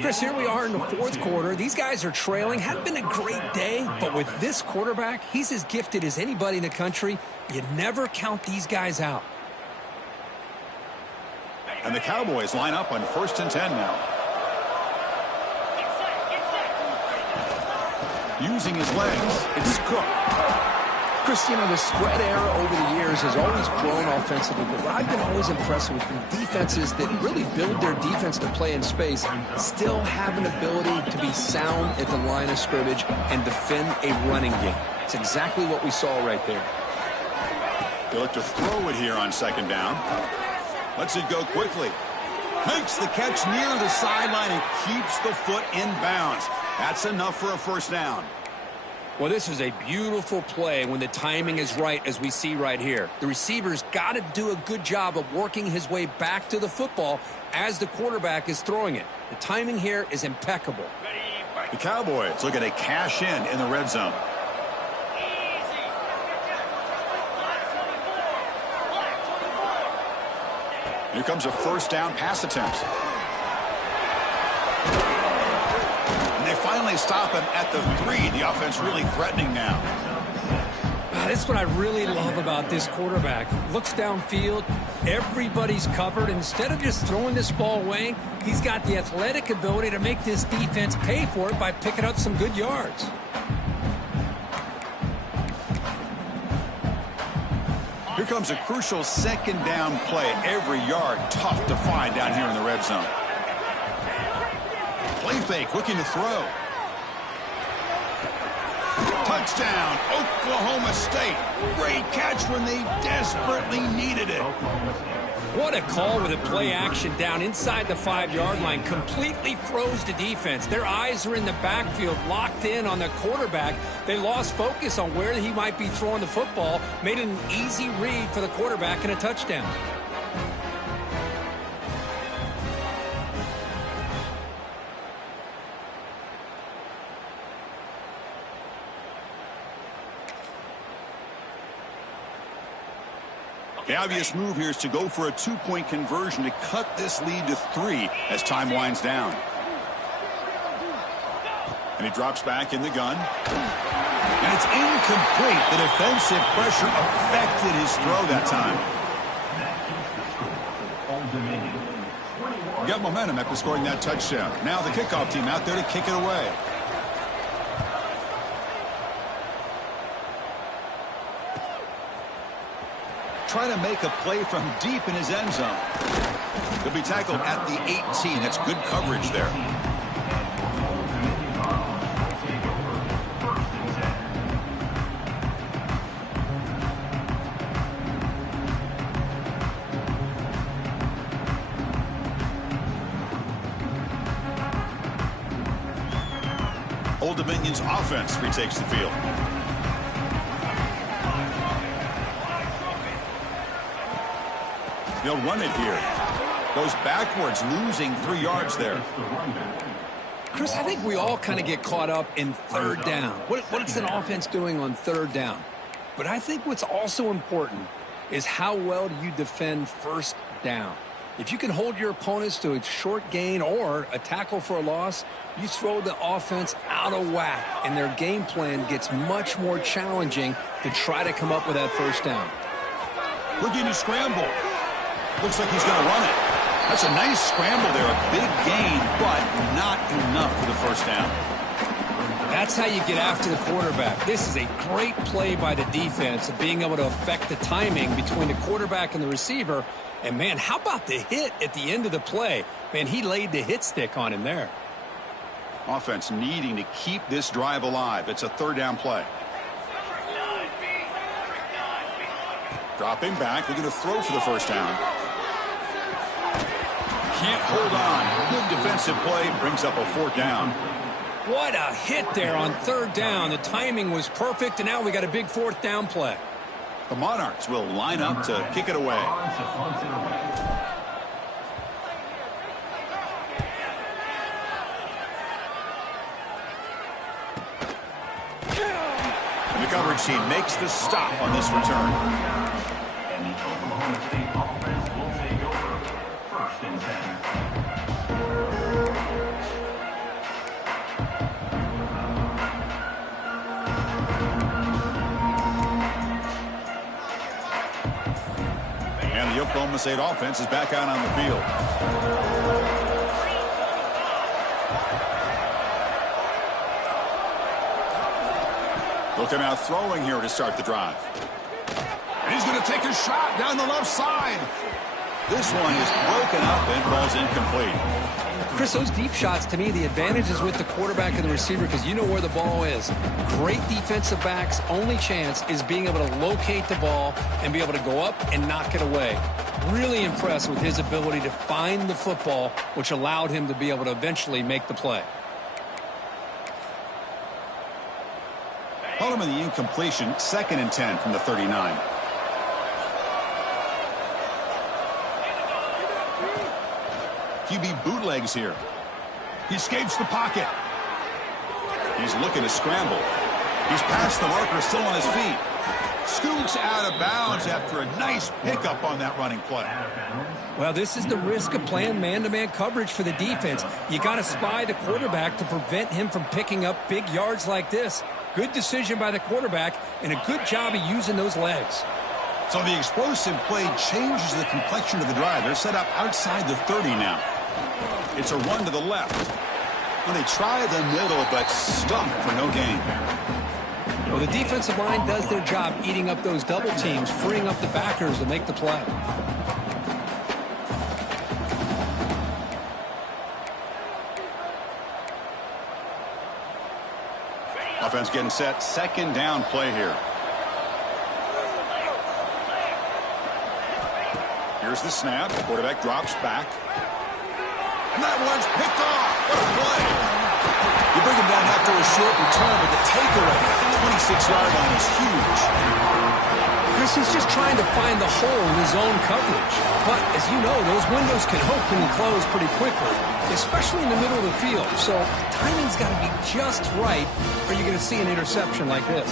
Chris, here we are in the fourth quarter. These guys are trailing. Hadn't been a great day, but with this quarterback, he's as gifted as anybody in the country. You never count these guys out. And the Cowboys line up on 1st and 10 now. Using his legs, it's Cook. Chris, you know, the spread era over the years has always grown offensively, but what I've been always impressed with defenses that really build their defense to play in space still have an ability to be sound at the line of scrimmage and defend a running game. It's exactly what we saw right there. They look to throw it here on second down. Lets it go quickly. Makes the catch near the sideline and keeps the foot in bounds. That's enough for a first down. Well, this is a beautiful play when the timing is right, as we see right here. The receiver's got to do a good job of working his way back to the football as the quarterback is throwing it. The timing here is impeccable. The Cowboys looking to cash in the red zone. Here comes a first down pass attempt. And they finally stop him at the 3. The offense really threatening now. That's what I really love about this quarterback. Looks downfield, everybody's covered. Instead of just throwing this ball away, he's got the athletic ability to make this defense pay for it by picking up some good yards. Here comes a crucial second down play. Every yard tough to find down here in the red zone. Play fake, looking to throw. Touchdown, Oklahoma State. Great catch when they desperately needed it. What a call with a play action down inside the 5-yard line. Completely froze the defense. Their eyes are in the backfield, locked in on the quarterback. They lost focus on where he might be throwing the football. Made an easy read for the quarterback and a touchdown. The obvious move here is to go for a 2-point conversion to cut this lead to 3 as time winds down. And he drops back in the gun. And it's incomplete. The defensive pressure affected his throw that time. Got momentum after scoring that touchdown. Now the kickoff team out there to kick it away. Trying to make a play from deep in his end zone. He'll be tackled at the 18. That's good coverage there. Old Dominion's offense retakes the field. They'll run it here. Goes backwards, losing 3 yards there. Chris, I think we all kind of get caught up in third down. What's an offense doing on third down? But I think what's also important is how well do you defend first down. If you can hold your opponents to a short gain or a tackle for a loss, you throw the offense out of whack, and their game plan gets much more challenging to try to come up with that first down. Looking to scramble. Looks like he's going to run it. That's a nice scramble there. A big gain, but not enough for the first down. That's how you get after the quarterback. This is a great play by the defense of being able to affect the timing between the quarterback and the receiver. And, man, how about the hit at the end of the play? Man, he laid the hit stick on him there. Offense needing to keep this drive alive. It's a third down play. Dropping back, looking to throw for the first down. Can't hold on. Good defensive play, brings up a fourth down. What a hit there on third down. The timing was perfect, and now we got a big fourth down play. The Monarchs will line up to kick it away. And the coverage team makes the stop on this return. And the Oklahoma State offense will take over. First and 10. And the Oklahoma State offense is back out on the field. Looking out throwing here to start the drive. And he's going to take a shot down the left side. This one is broken up and falls incomplete. Chris, those deep shots, to me, the advantage is with the quarterback and the receiver because you know where the ball is. Great defensive backs' only chance is being able to locate the ball and be able to go up and knock it away. Really impressed with his ability to find the football, which allowed him to be able to eventually make the play. Hold him in the incompletion, 2nd and 10 from the 39. QB bootlegs here. He escapes the pocket. He's looking to scramble. He's past the marker, still on his feet. Scoots out of bounds after a nice pickup on that running play. Well, this is the risk of playing man-to-man coverage for the defense. You got to spy the quarterback to prevent him from picking up big yards like this. Good decision by the quarterback and a good job of using those legs. So the explosive play changes the complexion of the drive. They're set up outside the 30 now. It's a run to the left. When they try the middle, but stuffed for no gain. Well, the defensive line does their job eating up those double teams, freeing up the backers to make the play. Offense getting set. 2nd down play here. Here's the snap. The quarterback drops back. And that one's picked off. What a play. You bring him down after a short return, but the takeaway, 26-yard line, is huge. Chris is just trying to find the hole in his own coverage. But, as you know, those windows can open and close pretty quickly, especially in the middle of the field. So, timing's got to be just right, or you're going to see an interception like this.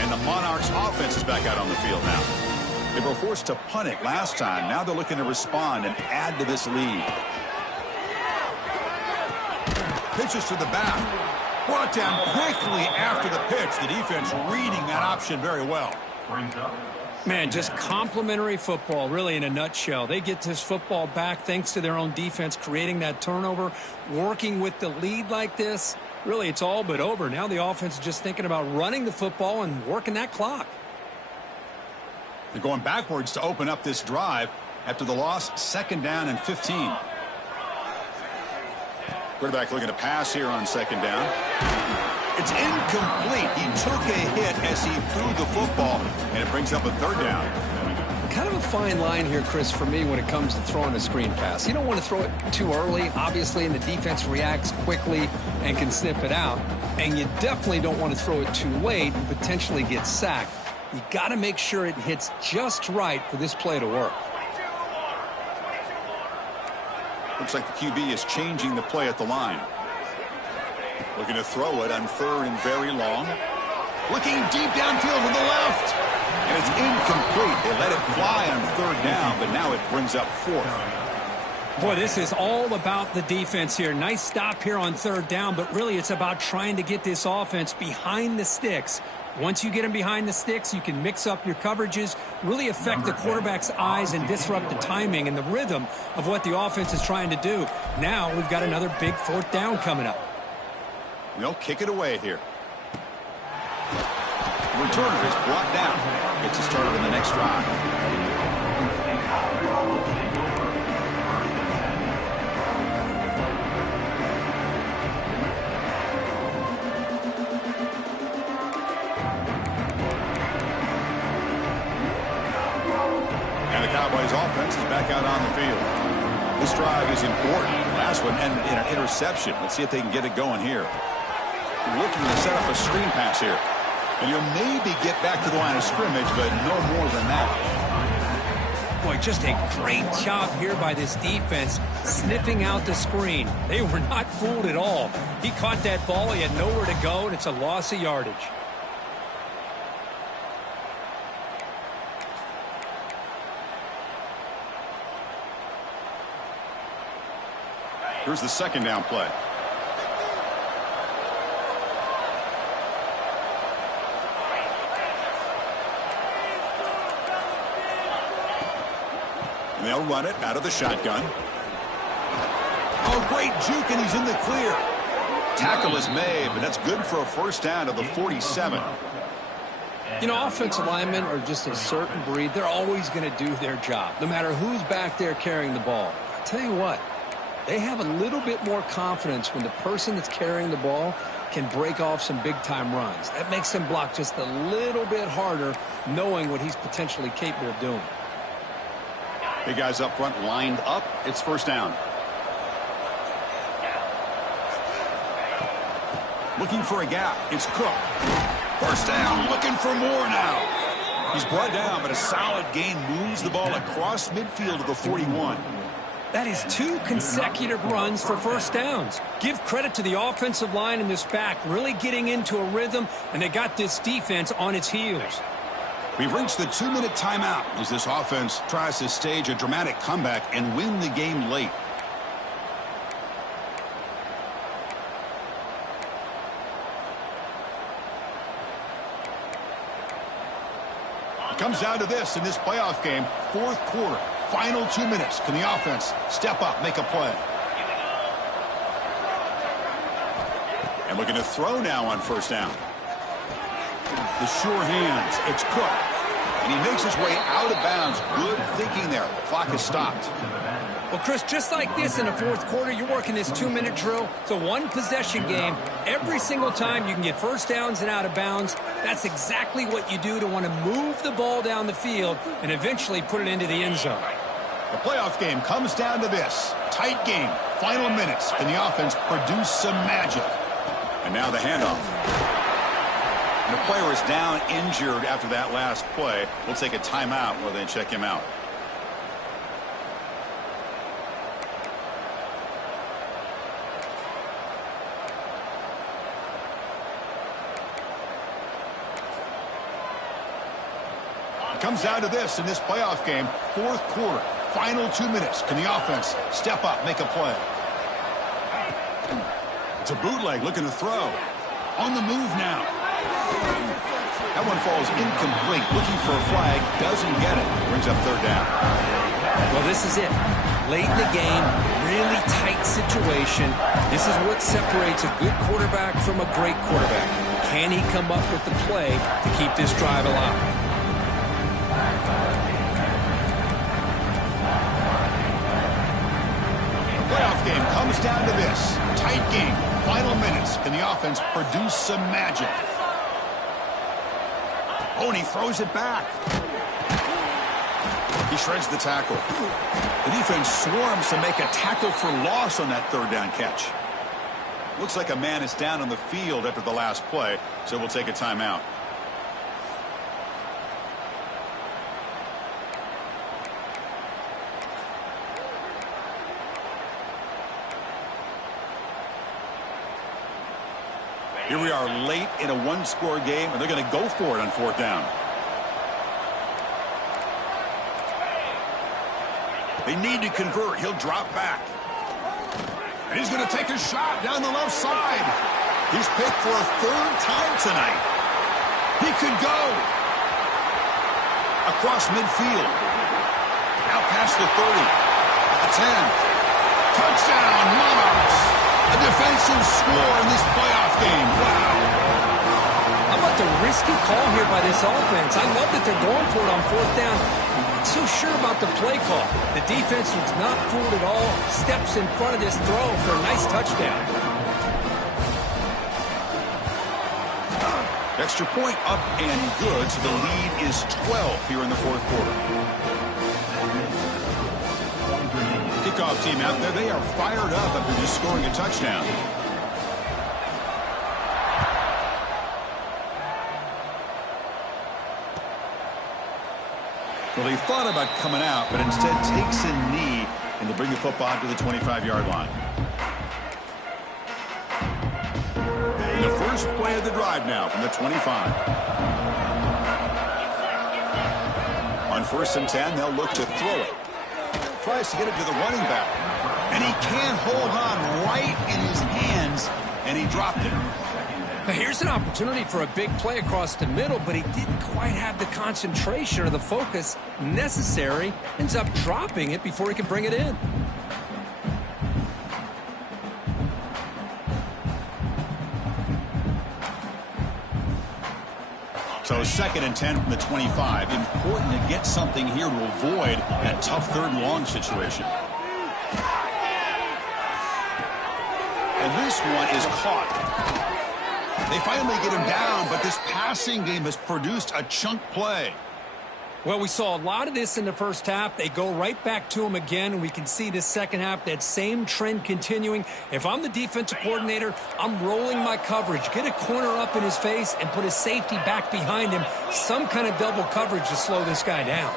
And the Monarchs offense is back out on the field now. They were forced to punt it last time. Now they're looking to respond and add to this lead. Pitches to the back. Brought down quickly after the pitch. The defense reading that option very well. Man, just complimentary football, really, in a nutshell. They get this football back thanks to their own defense, creating that turnover, working with the lead like this. Really, it's all but over. Now the offense is just thinking about running the football and working that clock. They're going backwards to open up this drive after the loss. 2nd down and 15. Quarterback looking to pass here on 2nd down. It's incomplete. He took a hit as he threw the football, and it brings up a 3rd down. Kind of a fine line here, Chris, for me when it comes to throwing a screen pass. You don't want to throw it too early, obviously, and the defense reacts quickly and can sniff it out. And you definitely don't want to throw it too late and potentially get sacked. You got to make sure it hits just right for this play to work. Looks like the QB is changing the play at the line. Looking to throw it on 3rd and very long. Looking deep downfield to the left. And it's incomplete. They let it fly on third down, but now it brings up fourth. Boy, this is all about the defense here. Nice stop here on third down, but really it's about trying to get this offense behind the sticks. Once you get them behind the sticks, you can mix up your coverages, really affect the quarterback's eyes and disrupt the timing and the rhythm of what the offense is trying to do. Now we've got another big fourth down coming up. They'll kick it away here. The returner is brought down. Gets us started in the next drive. Cowboys offense is back out on the field. This drive is important. Last one ended in an interception. Let's see if they can get it going here. Looking to set up a screen pass here. And you'll maybe get back to the line of scrimmage, but no more than that. Boy, just a great job here by this defense sniffing out the screen. They were not fooled at all. He caught that ball. He had nowhere to go, and it's a loss of yardage. Here's the second down play. And they'll run it out of the shotgun. Oh, great juke, and he's in the clear. Tackle is made, but that's good for a first down to the 47. You know, offensive linemen are just a certain breed. They're always going to do their job, no matter who's back there carrying the ball. I'll tell you what. They have a little bit more confidence when the person that's carrying the ball can break off some big-time runs. That makes them block just a little bit harder, knowing what he's potentially capable of doing. Big guys up front lined up. It's first down. Looking for a gap. It's Cook. First down. Looking for more now. He's brought down, but a solid gain moves the ball across midfield to the 41. That is 2 consecutive runs for first downs. Give credit to the offensive line and this back, really getting into a rhythm, and they got this defense on its heels. We've reached the 2-minute timeout as this offense tries to stage a dramatic comeback and win the game late. It comes down to this in this playoff game, fourth quarter. Final 2 minutes. Can the offense step up, make a play? And looking to throw now on first down. The sure hands. It's Cook. And he makes his way out of bounds. Good thinking there. The clock is stopped. Well, Chris, just like this in the fourth quarter, you're working this 2-minute drill. It's a one-possession game. Every single time you can get first downs and out of bounds. That's exactly what you do to want to move the ball down the field and eventually put it into the end zone. The playoff game comes down to this. Tight game. Final minutes. Can the offense produce some magic? And now the handoff. And the player is down injured after that last play. We'll take a timeout while they check him out. It comes down to this in this playoff game. Fourth quarter. Final 2 minutes. Can the offense step up, make a play? It's a bootleg looking to throw. On the move now. That one falls incomplete. Looking for a flag. Doesn't get it. Brings up third down. Well, this is it. Late in the game, really tight situation. This is what separates a good quarterback from a great quarterback. Can he come up with the play to keep this drive alive? Playoff game comes down to this. Tight game. Final minutes. Can the offense produce some magic? Oh, and he throws it back. He shreds the tackle. The defense swarms to make a tackle for loss on that third down catch. Looks like a man is down on the field after the last play, so we'll take a timeout. Here we are late in a one-score game, and they're going to go for it on 4th down. They need to convert. He'll drop back. And he's going to take a shot down the left side. He's picked for a 3rd time tonight. He could go. Across midfield. Out past the 30. The 10. Touchdown, Monarchs. A defensive score in this playoff game. Wow. How about the risky call here by this offense? I love that they're going for it on 4th down. I'm not so sure about the play call. The defense was not fooled at all. Steps in front of this throw for a nice touchdown. Extra point up and good, so the lead is 12 here in the 4th quarter. Kickoff team out there, they are fired up after just scoring a touchdown. Well, he thought about coming out, but instead takes a knee and to bring the football to the 25-yard line. The first play of the drive now from the 25. On 1st and 10, they'll look to throw it. Tries to get it to the running back. And he can't hold on right in his hands, and he dropped it. Now here's an opportunity for a big play across the middle, but he didn't quite have the concentration or the focus necessary. Ends up dropping it before he can bring it in. So 2nd and 10 from the 25. Important to get something here to avoid that tough 3rd and long situation. And this one is caught. They finally get him down, but this passing game has produced a chunk play. Well, we saw a lot of this in the first half. They go right back to him again, and we can see the second half, that same trend continuing. If I'm the defensive coordinator, I'm rolling my coverage. Get a corner up in his face and put his safety back behind him. Some kind of double coverage to slow this guy down.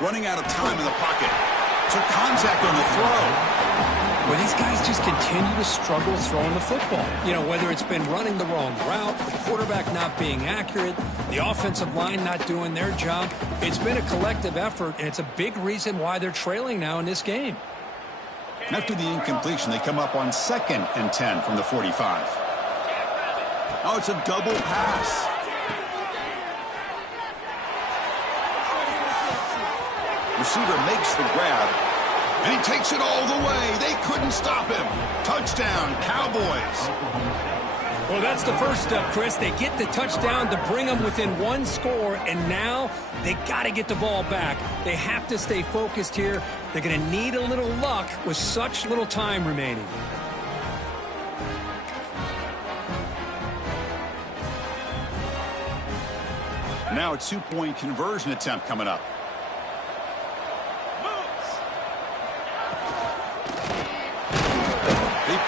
Running out of time in the pocket. Took contact on the throw. Well, these guys just continue to struggle throwing the football. You know, whether it's been running the wrong route, the quarterback not being accurate, the offensive line not doing their job. It's been a collective effort, and it's a big reason why they're trailing now in this game. After the incompletion, they come up on 2nd and 10 from the 45. Oh, it's a double pass. Receiver makes the grab. And he takes it all the way. They couldn't stop him. Touchdown, Cowboys. Well, that's the first step, Chris. They get the touchdown to bring them within 1 score, and now they got to get the ball back. They have to stay focused here. They're going to need a little luck with such little time remaining. Now a 2-point conversion attempt coming up.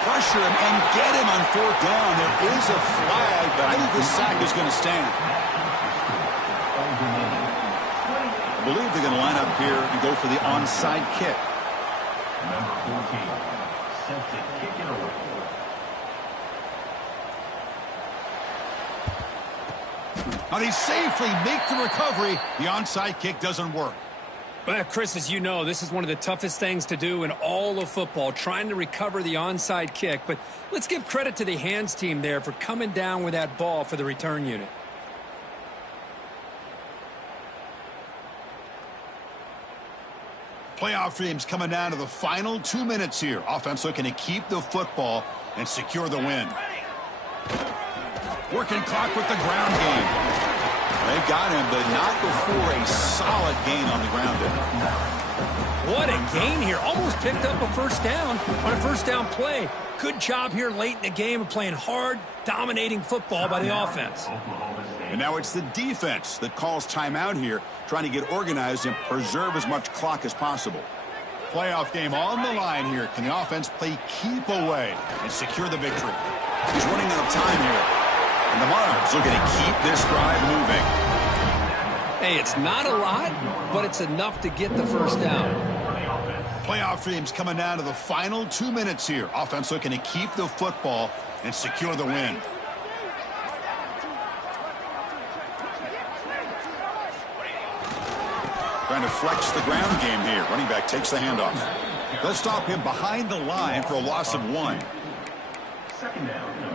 Pressure him and get him on 4th down. There is a flag, but I think the sack is going to stand. I believe they're going to line up here and go for the onside kick. Number 14, set to kick it away. Now they safely make the recovery. The onside kick doesn't work. Well, Chris, as you know, this is one of the toughest things to do in all of football, trying to recover the onside kick. But let's give credit to the hands team there for coming down with that ball for the return unit. Playoff dreams coming down to the final 2 minutes here. Offense looking to keep the football and secure the win. Working clock with the ground game. They got him, but not before a solid gain on the ground. What a gain here. Almost picked up a first down on a first down play. Good job here late in the game of playing hard, dominating football by the offense. And now it's the defense that calls timeout here, trying to get organized and preserve as much clock as possible. Playoff game on the line here. Can the offense play keep away and secure the victory? He's running out of time here. And the Monarchs looking to keep this drive moving. Hey, it's not a lot, but it's enough to get the first down. Playoff dreams coming down to the final 2 minutes here. Offense looking to keep the football and secure the win. Trying to flex the ground game here. Running back takes the handoff. They'll stop him behind the line for a loss of 1. Second down,